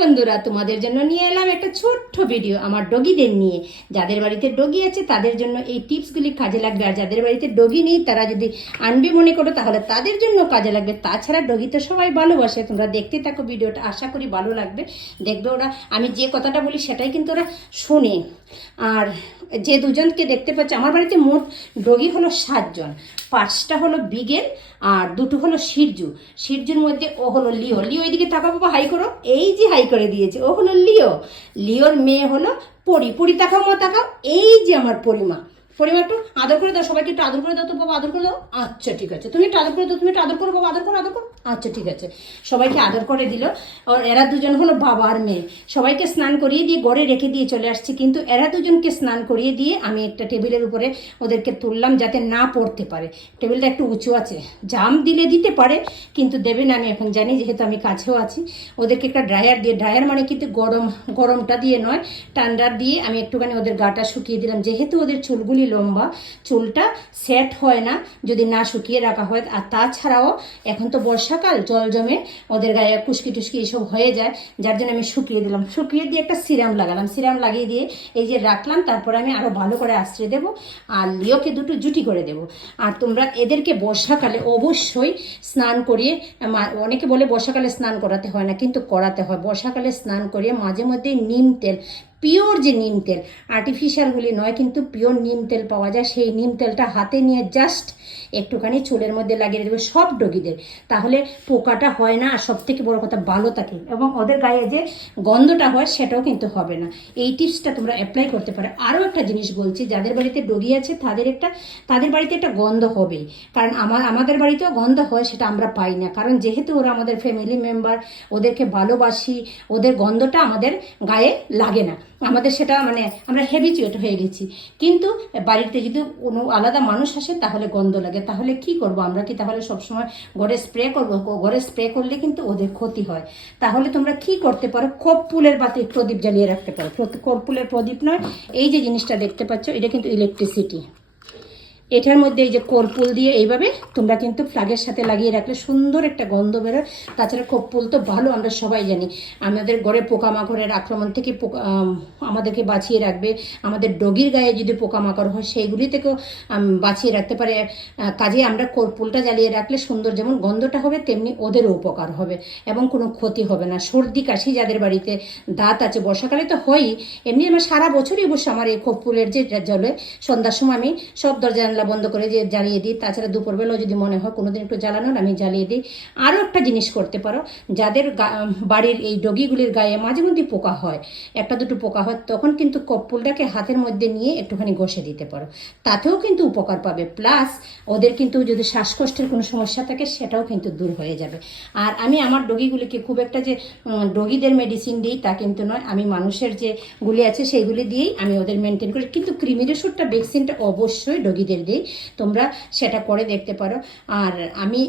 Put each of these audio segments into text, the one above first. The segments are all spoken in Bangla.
বন্ধুরা, তোমাদের জন্য নিয়ে এলাম একটা ছোট্ট ভিডিও আমার ডগিদের নিয়ে। যাদের বাড়িতে ডগি আছে তাদের জন্য এই টিপসগুলি কাজে লাগবে, আর যাদের বাড়িতে ডগি নেই তারা যদি আনবে মনে করো তাহলে তাদের জন্য কাজে লাগবে। তাছাড়া ডগি তো সবাই ভালোবাসে। তোমরা দেখতে থাকো ভিডিওটা, আশা করি ভালো লাগবে। দেখবে ওরা, আমি যে কথাটা বলি সেটাই কিন্তু ওরা শোনে। আর যে দুজনকে দেখতে পাচ্ছ আমার বাড়িতে মোট ডগি হলো 7 জন। 5টা হলো বিগেল আর 2টো হলো শিরজু। শিরজুর মধ্যে ও হলো লিও। লিও এদিকে তাকাও বাবা, হাই করো। এই যে হাই করে দিয়েছে, ও হলো লিও। লিওর মেয়ে হলো পরি। পরি তাকাও মা, তাকাও। এই যে আমার পরিমা। পরিমা একটু আদর করে দাও, সবাইকে একটু আদর করে দাও তো বাবা, আদর করে দাও। আচ্ছা ঠিক আছে, তুমি একটু আদর করে দাও, তুমি একটু আদর করো বাবা, আদর করো আদর করো। আচ্ছা ঠিক আছে, সবাইকে আদর করে দিল। আর এরা দুজন হলো বাবা আর মেয়ে। সবাইকে স্নান করিয়ে দিয়ে ঘরে রেখে দিয়ে চলে আসছি, কিন্তু এরা দুজনকে স্নান করিয়ে দিয়ে আমি একটা টেবিলের উপরে ওদেরকে তুললাম যাতে না পড়তে পারে। টেবিলটা একটু উঁচু আছে, জাম দিলে দিতে পারে কিন্তু দেবে না আমি এখন জানি, যেহেতু আমি কাছেও আছি। ওদেরকে একটা ড্রায়ার দিয়ে, ড্রায়ার মানে কিন্তু গরমটা দিয়ে নয়, ঠান্ডার দিয়ে আমি একটুখানি ওদের গাটা শুকিয়ে দিলাম। যেহেতু ওদের চুলগুলি লম্বা, চুলটা সেট হয় না যদি না শুকিয়ে রাখা হয়। আর তাছাড়াও এখন তো বর্ষাকাল, জল জমে ওদের গায়ে কুশকি টুসকি এসব হয়ে যায়, যার জন্য আমি শুকিয়ে দিলাম। শুকিয়ে দিয়ে একটা সিরাম লাগালাম, সিরাম লাগিয়ে দিয়ে এই যে রাখলাম। তারপরে আমি আরও ভালো করে আশ্রয় দেবো আর লিওকে 2টো জুটি করে দেবো। আর তোমরা এদেরকে বর্ষাকালে অবশ্যই স্নান করিয়ে, অনেকে বলে বর্ষাকালে স্নান করাতে হয় না, কিন্তু করাতে হয়। বর্ষাকালে স্নান করিয়ে মাঝে মধ্যে নিম তেল, পিওর যে নিম তেল, আর্টিফিশিয়ালগুলি নয়, কিন্তু পিওর নিম তেল পাওয়া যায়, সেই নিম তেলটা হাতে নিয়ে জাস্ট একটুখানি চুলের মধ্যে লাগিয়ে দেবে সব ডগিদের। তাহলে পোকাটা হয় না, আর সব থেকে বড় কথা ভালো থাকে, এবং ওদের গায়ে যে গন্ধটা হয় সেটাও কিন্তু হবে না। এই টিপসটা তোমরা অ্যাপ্লাই করতে পারো। আরও একটা জিনিস বলছি, যাদের বাড়িতে ডগি আছে তাদের বাড়িতে একটা গন্ধ হবেই। কারণ আমাদের বাড়িতেও গন্ধ হয়, সেটা আমরা পাই না, কারণ যেহেতু ওরা আমাদের ফ্যামিলি মেম্বার, ওদেরকে ভালোবাসি, ওদের গন্ধটা আমাদের গায়ে লাগে না। আমাদের সেটা মানে আমরা হ্যাবিচুয়েট হয়ে গেছি। কিন্তু বাড়িতে যদি কোনো আলাদা মানুষ আসে তাহলে গন্ধ লাগে। তাহলে কি করব আমরা? কি তাহলে সবসময় ঘরে স্প্রে করবো? ঘরে স্প্রে করলে কিন্তু ওদের ক্ষতি হয়। তাহলে তোমরা কি করতে পারো, কর্পূরের বাতি প্রদীপ জ্বালিয়ে রাখতে পারো। কর্পূরের প্রদীপ নয়, এই যে জিনিসটা দেখতে পাচ্ছ এটা কিন্তু ইলেকট্রিসিটি। এটার মধ্যে এই যে কর্পূর দিয়ে এইভাবে তোমরা কিন্তু ফ্ল্যাগের সাথে লাগিয়ে রাখলে সুন্দর একটা গন্ধ বেরোয়। তাছাড়া কর্পূর তো ভালো, আমরা সবাই জানি। আমাদের ঘরে পোকামাকড়ের আক্রমণ থেকে আমাদেরকে বাঁচিয়ে রাখবে। আমাদের ডগির গায়ে যদি পোকামাকড় হয় সেইগুলি থেকেও বাঁচিয়ে রাখতে পারে। কাজে আমরা কর্পূরটা জ্বালিয়ে রাখলে সুন্দর যেমন গন্ধটা হবে, তেমনি ওদেরও উপকার হবে এবং কোনো ক্ষতি হবে না। সর্দি কাশি যাদের বাড়িতে দাঁত আছে, বর্ষাকালে তো হয়ই, এমনি আমার সারা বছরই অবশ্য আমার এই কর্পূরের যে জলে সন্ধ্যার সময় আমি সব দরজা বন্ধ করে যে জ্বালিয়ে দিই। তাছাড়া দুপুরবেলাও যদি মনে হয় কোনোদিন একটু জ্বালানোর, আমি জ্বালিয়ে দিই। আরও একটা জিনিস করতে পারো, যাদের বাড়ির এই ডগিগুলির গায়ে মাঝে মধ্যে পোকা হয়, 1-2টো পোকা হয়, তখন কিন্তু কর্পূরটাকে হাতের মধ্যে নিয়ে একটুখানি ঘষে দিতে পারো, তাতেও কিন্তু উপকার পাবে। প্লাস ওদের কিন্তু যদি শ্বাসকষ্টের কোনো সমস্যা থাকে সেটাও কিন্তু দূর হয়ে যাবে। আর আমি আমার ডগিগুলিকে খুব একটা যে ডগিদের মেডিসিন দিই তা কিন্তু নয়, আমি মানুষের যে গুলি আছে সেইগুলি দিয়েই আমি ওদের মেনটেন করি। কিন্তু কৃমির ওষুধটা, ভ্যাকসিনটা অবশ্যই ডগিদের দিই, তোমরা সেটা করে দেখতে পারো। আর আমি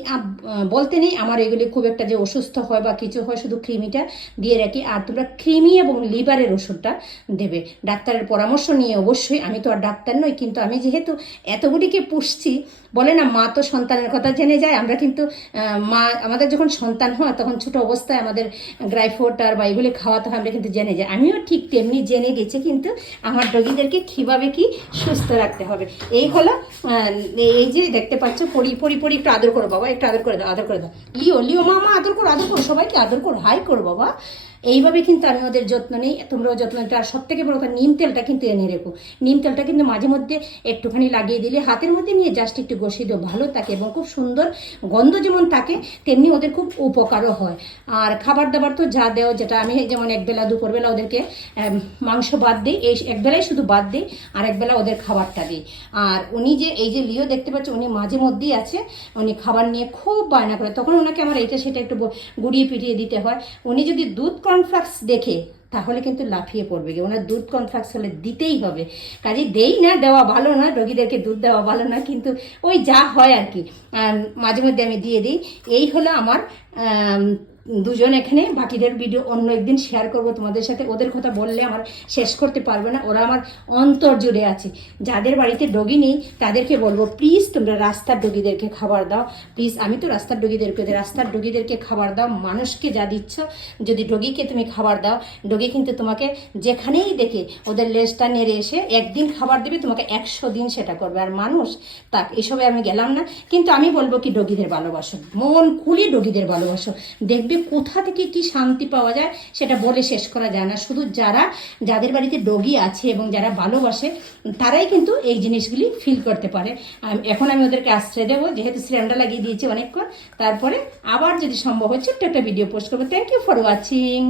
বলতে নেই আমার এগুলি খুব একটা যে অসুস্থ হয় বা কিছু হয়, শুধু কৃমিটা দিয়ে রাখি। আর তোমরা কৃমি এবং লিভারের ওষুধটা দেবে ডাক্তারের পরামর্শ নিয়ে অবশ্যই। আমি তো আর ডাক্তার নই, কিন্তু আমি যেহেতু এতগুলিকে পুষছি, বলে না মা তো সন্তানের কথা জেনে যায়। আমরা কিন্তু আমাদের যখন সন্তান হয় তখন ছোট অবস্থায় আমাদের গ্রাইফোটার বা এগুলি খাওয়াতে হয়, আমরা কিন্তু জেনে যাই। আমিও ঠিক তেমনি জেনে গেছি, কিন্তু আমার ডগিদেরকে কীভাবে কি সুস্থ রাখতে হবে। এই হলো এই যে দেখতে পাচ্ছ পরি পরি পরি, একটু আদর করো বাবা, একটু আদর করে দাও, আদর করে দাও। লিও লিও মামা আদর করো, আদর করো, সবাইকে আদর করো, হাই করো বাবা। এইভাবে কিন্তু আমি ওদের যত্ন নিই, তোমরাও যত্ন নিতে। আর সব থেকে বড় কথা, নিম তেলটা কিন্তু এনে রেখো। নিম তেলটা কিন্তু মাঝে মধ্যে একটুখানি লাগিয়ে দিলে হাতের মধ্যে নিয়ে জাস্ট একটু ঘষিয়ে দিও, ভালো থাকে এবং খুব সুন্দর গন্ধ যেমন থাকে তেমনি ওদের খুব উপকারও হয়। আর খাবার দাবার তো যা দেও, যেটা আমি যেমন একবেলা দুপুরবেলা ওদেরকে মাংস বাদ দিই, এই একবেলায় শুধু বাদ দিই, আর একবেলা ওদের খাবারটা দিই। আর উনি যে এই যে লিও দেখতে পাচ্ছ, উনি মাঝে মধ্যেই আছে, উনি খাবার নিয়ে খুব বায়না করে, তখন ওনাকে আমার এটা সেটা একটু গুড়িয়ে পিটিয়ে দিতে হয়। উনি যদি দুধ কর্নফ্লেক্স দেখে তাহলে কিন্তু লাফিয়ে পড়বে, ওনার দুধ কর্নফ্লেক্স হলে দিতেই হবে। কাজে দেই না, দেওয়া ভালো না, ডগিদেরকে দুধ দেওয়া ভালো না, কিন্তু ওই যা হয় আর কি, মাঝে মধ্যে আমি দিয়ে দিই। এই হলো আমার দুজন এখানে, বাকিদের ভিডিও অন্য একদিন শেয়ার করব তোমাদের সাথে। ওদের কথা বললে আমার শেষ করতে পারবে না, ওরা আমার অন্তর জুড়ে আছে। যাদের বাড়িতে ডগি নেই তাদেরকে বলবো প্লিজ তোমরা রাস্তার ডগিদেরকে খাবার দাও, প্লিজ। আমি তো রাস্তার ডগিদেরকে খাবার দাও। মানুষকে যা দিচ্ছ, যদি ডগিকে তুমি খাবার দাও, ডগি কিন্তু তোমাকে যেখানেই দেখে ওদের লেজটা নেড়ে এসে একদিন খাবার দেবে, তোমাকে 100 দিন সেটা করবে। আর মানুষ তাক এসবে আমি গেলাম না, কিন্তু আমি বলবো কি ডগিদের ভালোবাসো, মন খুলে ডগিদের ভালোবাসো। দেখবে কোথা থেকে কি শান্তি পাওয়া যায় সেটা বলে শেষ করা যায় না। শুধু যাদের বাড়িতে ডগি আছে এবং যারা ভালোবাসে তারাই কিন্তু এই জিনিসগুলি ফিল করতে পারে। এখন আমি ওদেরকে আশ্রয় দেবো, যেহেতু সিলিন্ডার লাগিয়ে দিয়েছি অনেকক্ষণ। তারপরে আবার যদি সম্ভব হয় ছোট্ট একটা ভিডিও পোস্ট করবো। Thank you for watching.